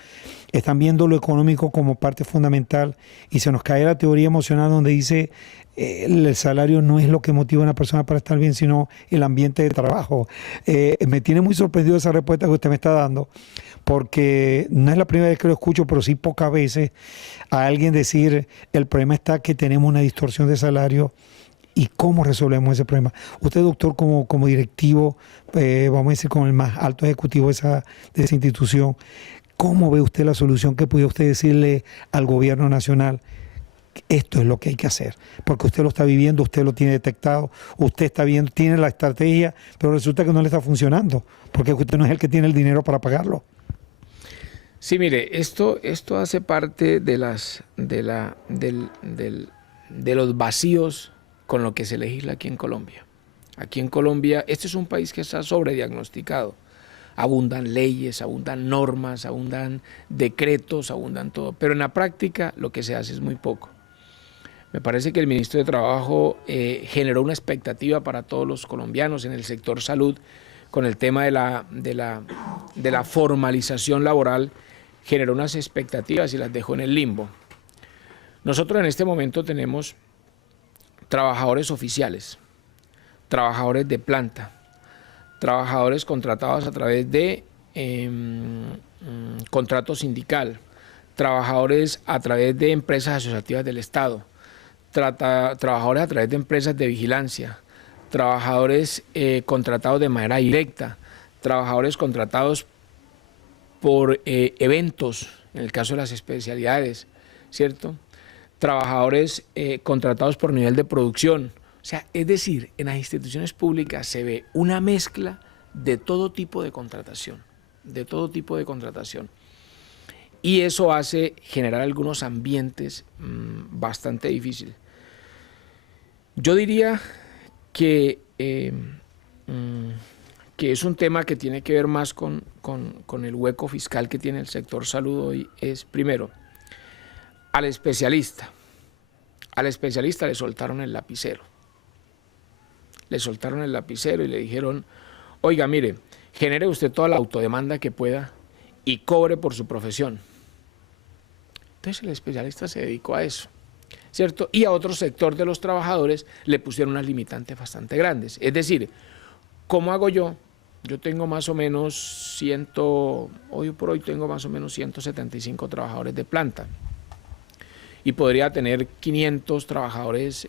Están viendo lo económico como parte fundamental y se nos cae la teoría emocional donde dice el salario no es lo que motiva a una persona para estar bien, sino el ambiente de trabajo. Me tiene muy sorprendido esa respuesta que usted me está dando, porque no es la primera vez que lo escucho, pero sí pocas veces a alguien decir el problema está que tenemos una distorsión de salario. ¿Y cómo resolvemos ese problema? Usted, doctor, como directivo, vamos a decir, como el más alto ejecutivo de esa institución, ¿cómo ve usted la solución que pudiera usted decirle al gobierno nacional? Esto es lo que hay que hacer, porque usted lo está viviendo, usted lo tiene detectado, usted está viendo, tiene la estrategia, pero resulta que no le está funcionando, porque usted no es el que tiene el dinero para pagarlo. Sí, mire, esto hace parte de los vacíos con lo que se legisla aquí en Colombia. Aquí en Colombia, este es un país que está sobrediagnosticado. Abundan leyes, abundan normas, abundan decretos, abundan todo, pero en la práctica lo que se hace es muy poco. Me parece que el ministro de Trabajo generó una expectativa para todos los colombianos en el sector salud con el tema de la formalización laboral, generó unas expectativas y las dejó en el limbo. Nosotros en este momento tenemos trabajadores oficiales, trabajadores de planta, trabajadores contratados a través de contrato sindical, trabajadores a través de empresas asociativas del Estado, trabajadores a través de empresas de vigilancia, trabajadores contratados de manera directa, trabajadores contratados por eventos, en el caso de las especialidades, ¿cierto? Trabajadores contratados por nivel de producción. O sea, es decir, en las instituciones públicas se ve una mezcla de todo tipo de contratación, Y eso hace generar algunos ambientes bastante difíciles. Yo diría que es un tema que tiene que ver más con el hueco fiscal que tiene el sector salud hoy. Es, primero, al especialista le soltaron el lapicero. Le soltaron el lapicero y le dijeron, oiga, mire, genere usted toda la autodemanda que pueda y cobre por su profesión. Entonces el especialista se dedicó a eso, ¿cierto? Y a otro sector de los trabajadores le pusieron unas limitantes bastante grandes. Es decir, ¿cómo hago yo? Yo tengo más o menos hoy por hoy tengo más o menos 175 trabajadores de planta. Y podría tener 500 trabajadores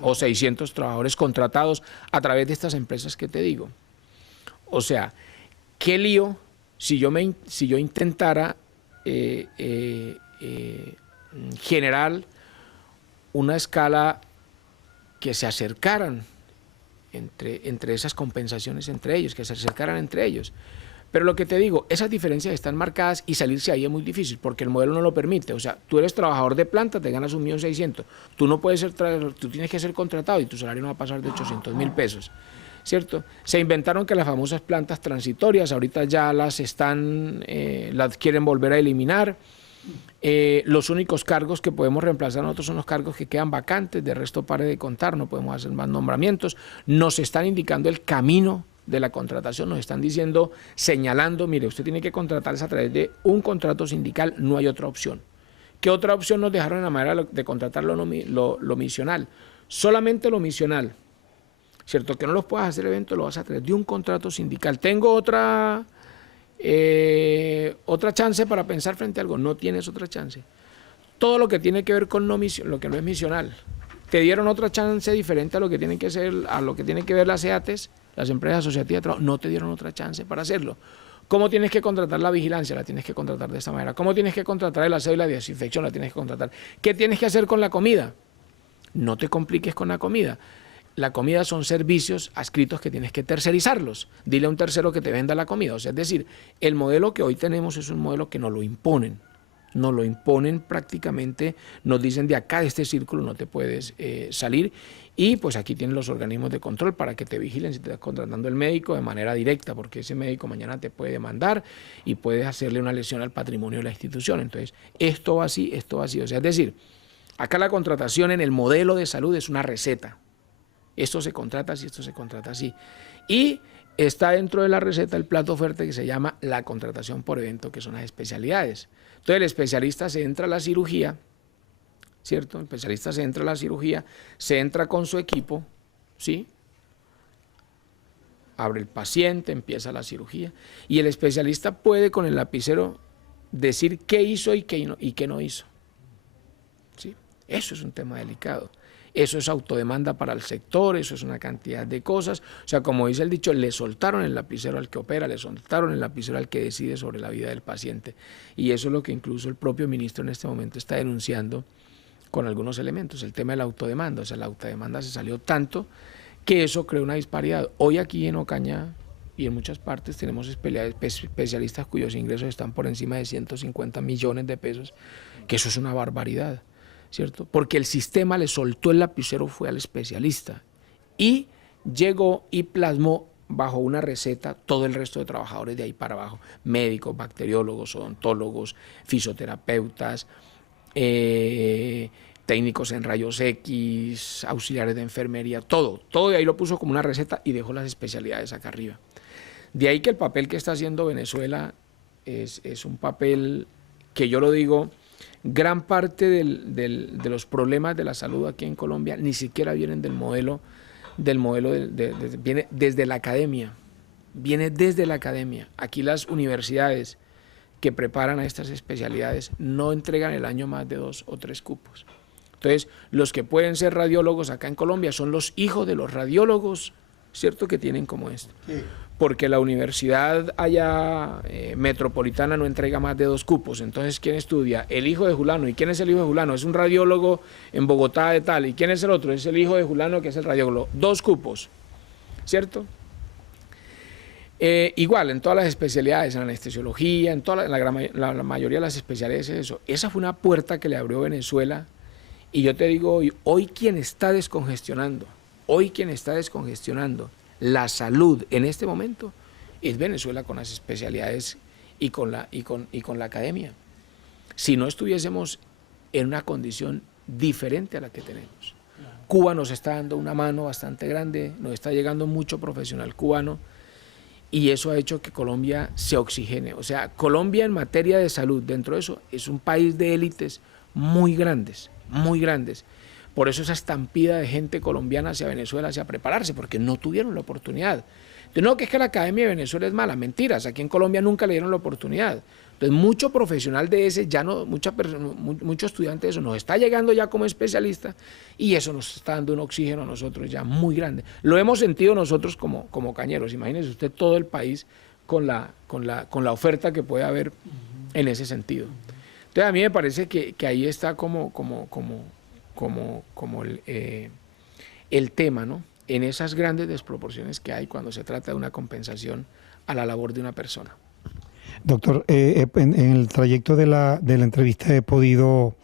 o 600 trabajadores contratados a través de estas empresas que te digo. O sea, qué lío si yo intentara generar una escala que se acercaran entre esas compensaciones entre ellos, que se acercaran entre ellos. Pero lo que te digo, esas diferencias están marcadas y salirse ahí es muy difícil porque el modelo no lo permite. O sea, tú eres trabajador de planta, te ganas 1.600.000. Tú no puedes ser, tú tienes que ser contratado y tu salario no va a pasar de 800.000 pesos, ¿cierto? Se inventaron que las famosas plantas transitorias, ahorita ya las quieren volver a eliminar. Los únicos cargos que podemos reemplazar nosotros son los cargos que quedan vacantes, de resto pare de contar, no podemos hacer más nombramientos. Nos están indicando el camino de la contratación, nos están diciendo, señalando, mire, usted tiene que contratarse a través de un contrato sindical, no hay otra opción. ¿Qué otra opción nos dejaron en la manera de contratar lo misional? Solamente lo misional, ¿cierto? Que no los puedas hacer eventos, lo vas a través de un contrato sindical. Tengo otra chance para pensar frente a algo, no tienes otra chance. Todo lo que tiene que ver con lo que no es misional, te dieron otra chance diferente a lo que tienen que ser, a lo que tienen que ver las EATES, las empresas asociativas de trabajo, no te dieron otra chance para hacerlo. ¿Cómo tienes que contratar la vigilancia? La tienes que contratar de esta manera. ¿Cómo tienes que contratar el aseo y la desinfección? La tienes que contratar. ¿Qué tienes que hacer con la comida? No te compliques con la comida. La comida son servicios adscritos que tienes que tercerizarlos. Dile a un tercero que te venda la comida. O sea, es decir, el modelo que hoy tenemos es un modelo que nos lo imponen. Nos lo imponen prácticamente, nos dicen de acá de este círculo no te puedes salir y pues aquí tienen los organismos de control para que te vigilen si te estás contratando el médico de manera directa, porque ese médico mañana te puede demandar y puedes hacerle una lesión al patrimonio de la institución. Entonces, esto va así, esto va así. O sea, es decir, acá la contratación en el modelo de salud es una receta. Esto se contrata así, esto se contrata así. Y está dentro de la receta el plato fuerte que se llama la contratación por evento, que son las especialidades. Entonces el especialista se entra a la cirugía, ¿cierto? El especialista se entra a la cirugía, se entra con su equipo, ¿sí? Abre el paciente, empieza la cirugía y el especialista puede con el lapicero decir qué hizo y qué no hizo, ¿sí? Eso es un tema delicado. Eso es autodemanda para el sector, eso es una cantidad de cosas. O sea, como dice el dicho, le soltaron el lapicero al que opera, le soltaron el lapicero al que decide sobre la vida del paciente. Y eso es lo que incluso el propio ministro en este momento está denunciando con algunos elementos. El tema de la autodemanda, o sea, la autodemanda se salió tanto que eso creó una disparidad. Hoy aquí en Ocaña y en muchas partes tenemos especialistas cuyos ingresos están por encima de 150 millones de pesos, que eso es una barbaridad, ¿cierto? Porque el sistema le soltó el lapicero, fue al especialista y llegó y plasmó bajo una receta todo el resto de trabajadores de ahí para abajo, médicos, bacteriólogos, odontólogos, fisioterapeutas, técnicos en rayos X, auxiliares de enfermería, todo de ahí lo puso como una receta y dejó las especialidades acá arriba. De ahí que el papel que está haciendo Venezuela es un papel que yo lo digo, gran parte de los problemas de la salud aquí en Colombia ni siquiera vienen del modelo, viene desde la academia, viene desde la academia. Aquí las universidades que preparan a estas especialidades no entregan el año más de 2 o 3 cupos. Entonces, los que pueden ser radiólogos acá en Colombia son los hijos de los radiólogos, ¿cierto?, que tienen como esto. Sí. Porque la universidad allá metropolitana no entrega más de 2 cupos. Entonces, ¿quién estudia? El hijo de Julano. ¿Y quién es el hijo de Julano? Es un radiólogo en Bogotá de tal. ¿Y quién es el otro? Es el hijo de Julano, que es el radiólogo. 2 cupos, ¿cierto? Igual, en todas las especialidades, en anestesiología, en toda la mayoría de las especialidades, eso. Esa fue una puerta que le abrió Venezuela. Y yo te digo hoy quien está descongestionando, la salud en este momento es Venezuela con las especialidades y con la academia. Si no estuviésemos en una condición diferente a la que tenemos. Cuba nos está dando una mano bastante grande, nos está llegando mucho profesional cubano y eso ha hecho que Colombia se oxigene. O sea, Colombia en materia de salud, dentro de eso, es un país de élites muy grandes, muy grandes. Por eso esa estampida de gente colombiana hacia Venezuela, hacia prepararse, porque no tuvieron la oportunidad. Entonces, no, que es que la academia de Venezuela es mala, mentiras, aquí en Colombia nunca le dieron la oportunidad. Entonces, mucho profesional de ese, ya no, mucho estudiante de eso nos está llegando ya como especialista y eso nos está dando un oxígeno a nosotros ya muy grande. Lo hemos sentido nosotros como cañeros, imagínese usted todo el país con la oferta que puede haber en ese sentido. Entonces, a mí me parece que ahí está como el tema, ¿no?, en esas grandes desproporciones que hay cuando se trata de una compensación a la labor de una persona. Doctor, en el trayecto de la entrevista he podido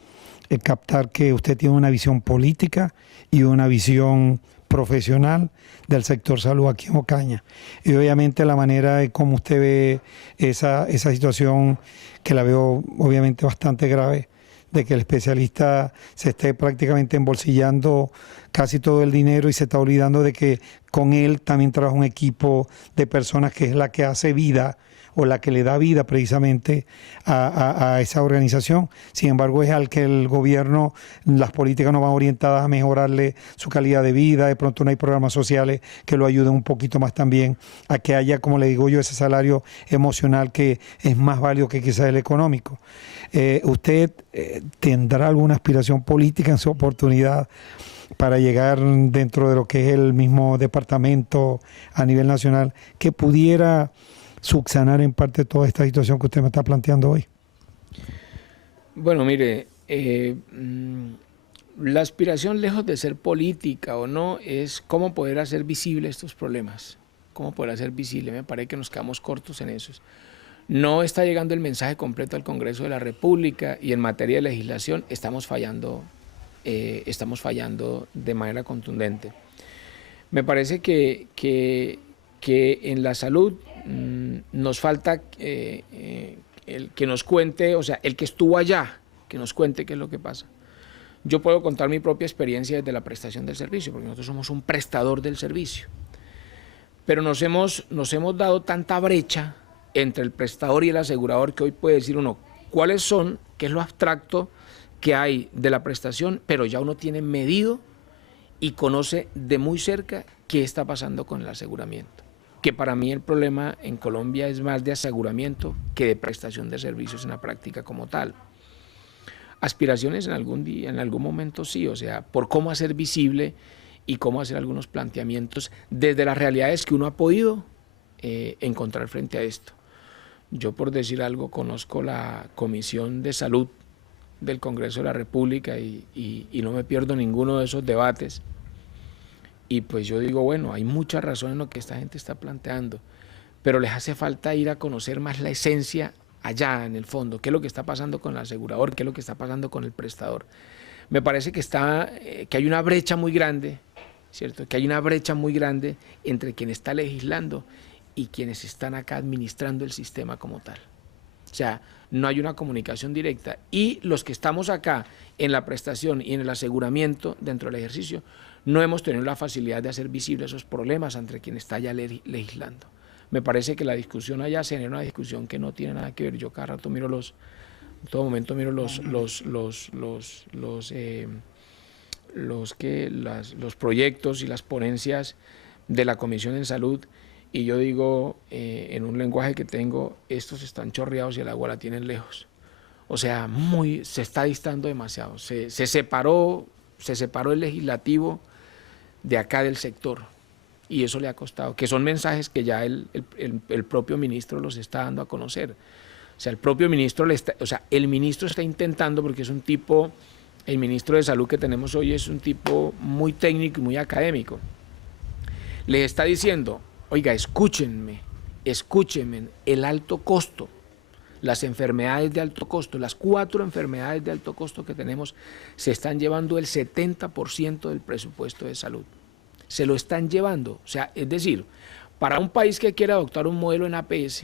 captar que usted tiene una visión política y una visión profesional del sector salud aquí en Ocaña. Y obviamente la manera en cómo usted ve esa situación, que la veo obviamente bastante grave, de que el especialista se esté prácticamente embolsillando casi todo el dinero y se está olvidando de que con él también trabaja un equipo de personas que es la que hace vida o la que le da vida precisamente a esa organización. Sin embargo, es al que el gobierno, las políticas no van orientadas a mejorarle su calidad de vida, de pronto no hay programas sociales que lo ayuden un poquito más también a que haya, como le digo yo, ese salario emocional que es más válido que quizás el económico. ¿Usted tendrá alguna aspiración política en su oportunidad para llegar dentro de lo que es el mismo departamento a nivel nacional que pudiera subsanar en parte toda esta situación que usted me está planteando hoy? Bueno, mire, la aspiración, lejos de ser política o no, es cómo poder hacer visible estos problemas, cómo poder hacer visible. Me parece que nos quedamos cortos en eso. No está llegando el mensaje completo al Congreso de la República y en materia de legislación estamos fallando de manera contundente. Me parece que en la salud nos falta el que nos cuente, o sea, el que estuvo allá, que nos cuente qué es lo que pasa. Yo puedo contar mi propia experiencia desde la prestación del servicio, porque nosotros somos un prestador del servicio. Pero nos hemos dado tanta brecha entre el prestador y el asegurador que hoy puede decir uno cuáles son, qué es lo abstracto que hay de la prestación, pero ya uno tiene medido y conoce de muy cerca qué está pasando con el aseguramiento. Que para mí el problema en Colombia es más de aseguramiento que de prestación de servicios en la práctica como tal. Aspiraciones en algún día, en algún momento sí, o sea, por cómo hacer visible y cómo hacer algunos planteamientos desde las realidades que uno ha podido encontrar frente a esto. Yo, por decir algo, conozco la Comisión de Salud del Congreso de la República y no me pierdo ninguno de esos debates. Y pues yo digo, bueno, hay mucha razón en lo que esta gente está planteando, pero les hace falta ir a conocer más la esencia allá en el fondo, qué es lo que está pasando con el asegurador, qué es lo que está pasando con el prestador. Me parece que hay una brecha muy grande, ¿cierto? Que hay una brecha muy grande entre quien está legislando y quienes están acá administrando el sistema como tal. O sea, no hay una comunicación directa y los que estamos acá en la prestación y en el aseguramiento dentro del ejercicio no hemos tenido la facilidad de hacer visibles esos problemas entre quien está allá legislando. Me parece que la discusión allá se genera una discusión que no tiene nada que ver. Yo cada rato miro en todo momento miro los proyectos y las ponencias de la Comisión en Salud y yo digo, en un lenguaje que tengo, estos están chorreados y el agua la tienen lejos. O sea, se está distando demasiado. Se separó el legislativo de acá del sector y eso le ha costado, que son mensajes que ya el propio ministro los está dando a conocer. O sea, el ministro está intentando, porque es un tipo, el ministro de Salud que tenemos hoy es un tipo muy técnico y muy académico. Les está diciendo, oiga, escúchenme, el alto costo, las enfermedades de alto costo, las 4 enfermedades de alto costo que tenemos, se están llevando el 70% del presupuesto de salud. Se lo están llevando. O sea, es decir, para un país que quiera adoptar un modelo en APS,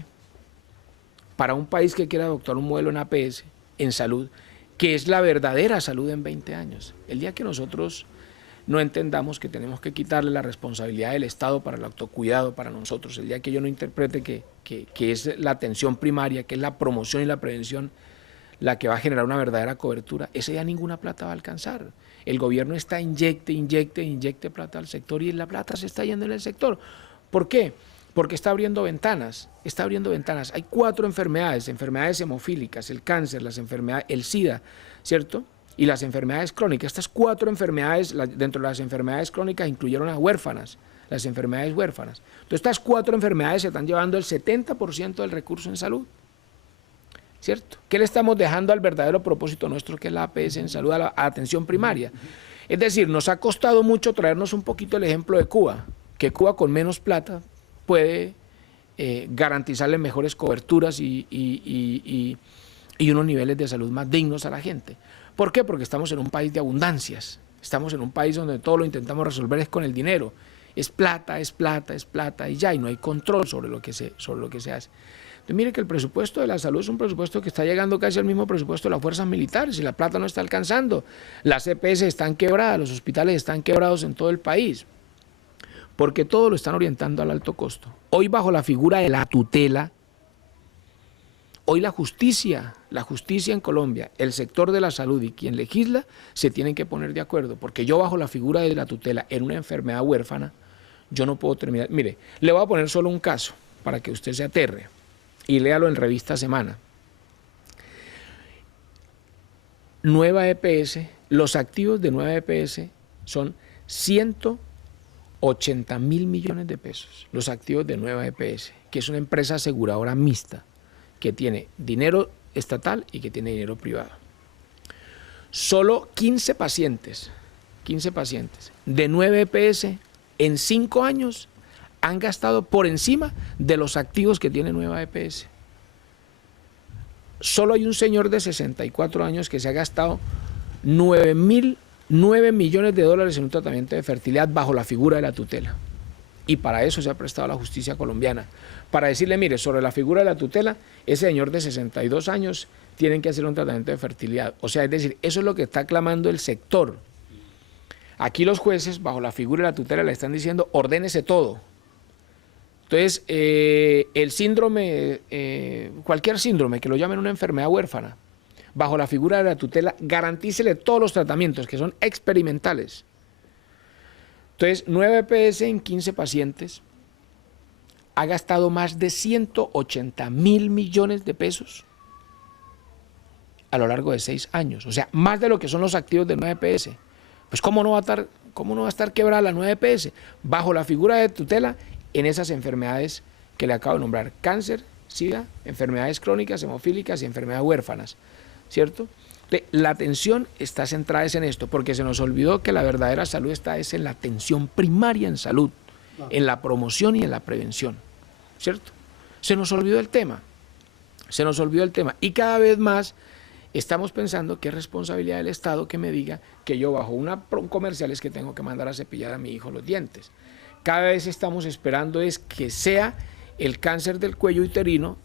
en salud, que es la verdadera salud en 20 años, el día que nosotros no entendamos que tenemos que quitarle la responsabilidad del Estado para el autocuidado para nosotros, el día que yo no interprete que es la atención primaria, que es la promoción y la prevención la que va a generar una verdadera cobertura, ese día ninguna plata va a alcanzar. El gobierno está inyecte plata al sector y la plata se está yendo en el sector. ¿Por qué? Porque está abriendo ventanas. Hay 4 enfermedades hemofílicas, el cáncer, las enfermedades, el SIDA, ¿cierto? Y las enfermedades crónicas. Estas 4 enfermedades, dentro de las enfermedades crónicas, incluyeron a huérfanas, las enfermedades huérfanas. Entonces, estas 4 enfermedades se están llevando el 70% del recurso en salud, ¿cierto? ¿Qué le estamos dejando al verdadero propósito nuestro, que es la APS en salud, a la atención primaria? Es decir, nos ha costado mucho traernos un poquito el ejemplo de Cuba, que Cuba con menos plata puede garantizarle mejores coberturas y unos niveles de salud más dignos a la gente. ¿Por qué? Porque estamos en un país de abundancias, estamos en un país donde todo lo intentamos resolver es con el dinero. Es plata, es plata, es plata y ya, y no hay control sobre lo que se hace. Entonces, mire que el presupuesto de la salud es un presupuesto que está llegando casi al mismo presupuesto de las fuerzas militares y la plata no está alcanzando. Las EPS están quebradas, los hospitales están quebrados en todo el país, porque todo lo están orientando al alto costo. Hoy bajo la figura de la tutela, hoy la justicia en Colombia, el sector de la salud y quien legisla se tienen que poner de acuerdo, porque yo bajo la figura de la tutela en una enfermedad huérfana, yo no puedo terminar. Mire, le voy a poner solo un caso para que usted se aterre y léalo en Revista Semana. Nueva EPS, los activos de Nueva EPS son 180.000 millones de pesos, los activos de Nueva EPS, que es una empresa aseguradora mixta, que tiene dinero estatal y que tiene dinero privado. Solo 15 pacientes de 9 EPS en 5 años han gastado por encima de los activos que tiene Nueva EPS. Solo hay un señor de 64 años que se ha gastado 9 millones de dólares en un tratamiento de fertilidad bajo la figura de la tutela. Y para eso se ha prestado la justicia colombiana, para decirle, mire, sobre la figura de la tutela, ese señor de 62 años tienen que hacer un tratamiento de fertilidad. O sea, es decir, eso es lo que está clamando el sector. Aquí los jueces, bajo la figura de la tutela, le están diciendo, ordénese todo. Entonces, el síndrome, cualquier síndrome que lo llamen una enfermedad huérfana, bajo la figura de la tutela, garantícele todos los tratamientos que son experimentales. Entonces, 9 EPS en 15 pacientes ha gastado más de 180.000 millones de pesos a lo largo de 6 años. O sea, más de lo que son los activos de 9 EPS. Pues, ¿cómo no va a estar quebrada la 9 EPS? Bajo la figura de tutela en esas enfermedades que le acabo de nombrar. Cáncer, SIDA, enfermedades crónicas, hemofílicas y enfermedades huérfanas. ¿Cierto? La atención está centrada en esto, porque se nos olvidó que la verdadera salud está en la atención primaria en salud, en la promoción y en la prevención, ¿cierto? Se nos olvidó el tema, y cada vez más estamos pensando que es responsabilidad del Estado que me diga que yo bajo un comercial es que tengo que mandar a cepillar a mi hijo los dientes. Cada vez estamos esperando es que sea el cáncer del cuello uterino